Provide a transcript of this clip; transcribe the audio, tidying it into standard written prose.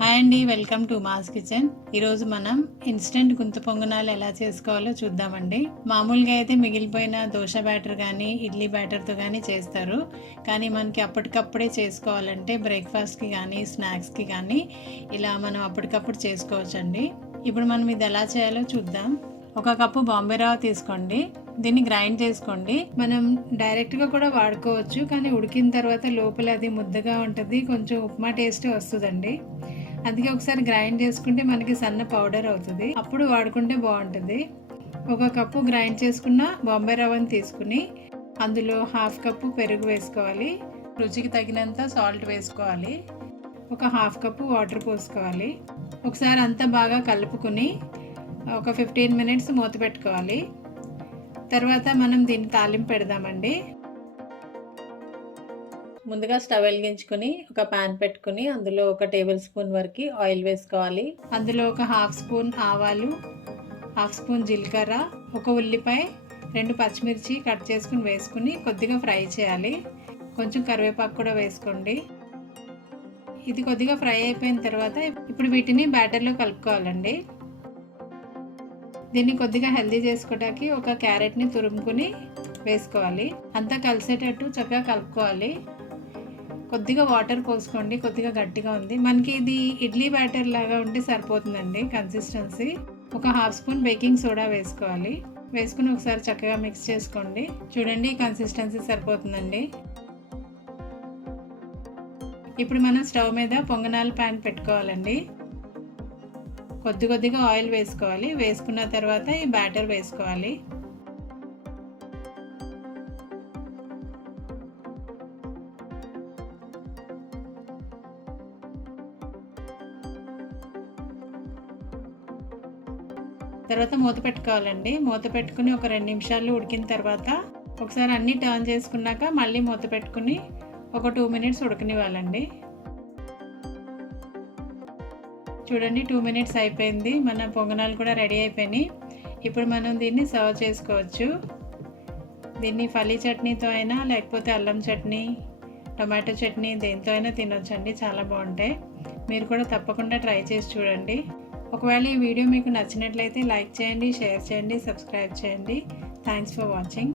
Hi అండి, welcome to mass kitchen. ఈరోజు మనం ఇన్స్టెంట్ గుంత పొంగనాలు ఎలా చేసుకోవాలో చూద్దామండి. మామూలుగా అయితే మిగిలిపోయిన దోశ బ్యాటర్ కానీ ఇడ్లీ బ్యాటర్తో కానీ చేస్తారు. కానీ మనకి అప్పటికప్పుడే చేసుకోవాలంటే బ్రేక్ఫాస్ట్కి కానీ స్నాక్స్కి కానీ ఇలా మనం అప్పటికప్పుడు చేసుకోవచ్చండి. ఇప్పుడు మనం ఇది ఎలా చేయాలో చూద్దాం. ఒక కప్పు బాంబే రవ్వ తీసుకోండి. దీన్ని గ్రైండ్ చేసుకోండి. మనం డైరెక్ట్గా కూడా వాడుకోవచ్చు, కానీ ఉడికిన తర్వాత లోపల అది ముద్దగా ఉంటుంది, కొంచెం ఉప్మా టేస్ట్ వస్తుందండి. అందుకే ఒకసారి గ్రైండ్ చేసుకుంటే మనకి సన్న పౌడర్ అవుతుంది, అప్పుడు వాడుకుంటే బాగుంటుంది. ఒక కప్పు గ్రైండ్ చేసుకున్న బాంబే రవ్వని తీసుకుని అందులో హాఫ్ కప్పు పెరుగు వేసుకోవాలి. రుచికి తగినంత సాల్ట్ వేసుకోవాలి. ఒక హాఫ్ కప్పు వాటర్ పోసుకోవాలి. ఒకసారి అంతా బాగా కలుపుకుని ఒక 15 మినిట్స్ మూత పెట్టుకోవాలి. తర్వాత మనం దీన్ని తాలింపు పెడదామండి. ముందుగా స్టవ్ వెలిగించుకుని ఒక పాన్ పెట్టుకుని అందులో ఒక టేబుల్ స్పూన్ వరకు ఆయిల్ వేసుకోవాలి. అందులో ఒక హాఫ్ స్పూన్ ఆవాలు, హాఫ్ స్పూన్ జీలకర్ర, ఒక ఉల్లిపాయ, 2 పచ్చిమిర్చి కట్ చేసుకుని వేసుకుని కొద్దిగా ఫ్రై చేయాలి. కొంచెం కరివేపాకు కూడా వేసుకోండి. ఇది కొద్దిగా ఫ్రై అయిపోయిన తర్వాత ఇప్పుడు వీటిని బ్యాటర్లో కలుపుకోవాలండి. దీన్ని కొద్దిగా హెల్దీ చేసుకోవడానికి ఒక క్యారెట్ని తురుముకుని వేసుకోవాలి. అంతా కలిసేటట్టు చక్కగా కలుపుకోవాలి. కొద్దిగా వాటర్ పోసుకోండి, కొద్దిగా గట్టిగా ఉంది. మనకి ఇది ఇడ్లీ బ్యాటర్ లాగా ఉంటే సరిపోతుందండి కన్సిస్టెన్సీ. ఒక హాఫ్ స్పూన్ బేకింగ్ సోడా వేసుకోవాలి. వేసుకుని ఒకసారి చక్కగా మిక్స్ చేసుకోండి. చూడండి, కన్సిస్టెన్సీ సరిపోతుందండి. ఇప్పుడు మనం స్టవ్ మీద పొంగనాల ప్యాన్ పెట్టుకోవాలండి. కొద్దిగా ఆయిల్ వేసుకోవాలి. వేసుకున్న తర్వాత ఈ బ్యాటర్ వేసుకోవాలి. తర్వాత మూత పెట్టుకోవాలండి. మూత పెట్టుకుని ఒక 2 నిమిషాలు ఉడికిన తర్వాత ఒకసారి అన్నీ టర్న్ చేసుకున్నాక మళ్ళీ మూత పెట్టుకుని ఒక 2 మినిట్స్ ఉడకనివ్వాలండి. చూడండి, 2 మినిట్స్ అయిపోయింది. మన పొంగనాలు కూడా రెడీ అయిపోయినాయి. ఇప్పుడు మనం దీన్ని సర్వ్ చేసుకోవచ్చు. దీన్ని ఫలీ చట్నీతో అయినా లేకపోతే అల్లం చట్నీ, టొమాటో చట్నీ దేంతో అయినా తినొచ్చండి, చాలా బాగుంటాయి. మీరు కూడా తప్పకుండా ట్రై చేసి చూడండి. ఒకవేళ ఈ వీడియో మీకు నచ్చినట్లయితే లైక్ చేయండి, షేర్ చేయండి, సబ్స్క్రైబ్ చేయండి. Thanks for watching.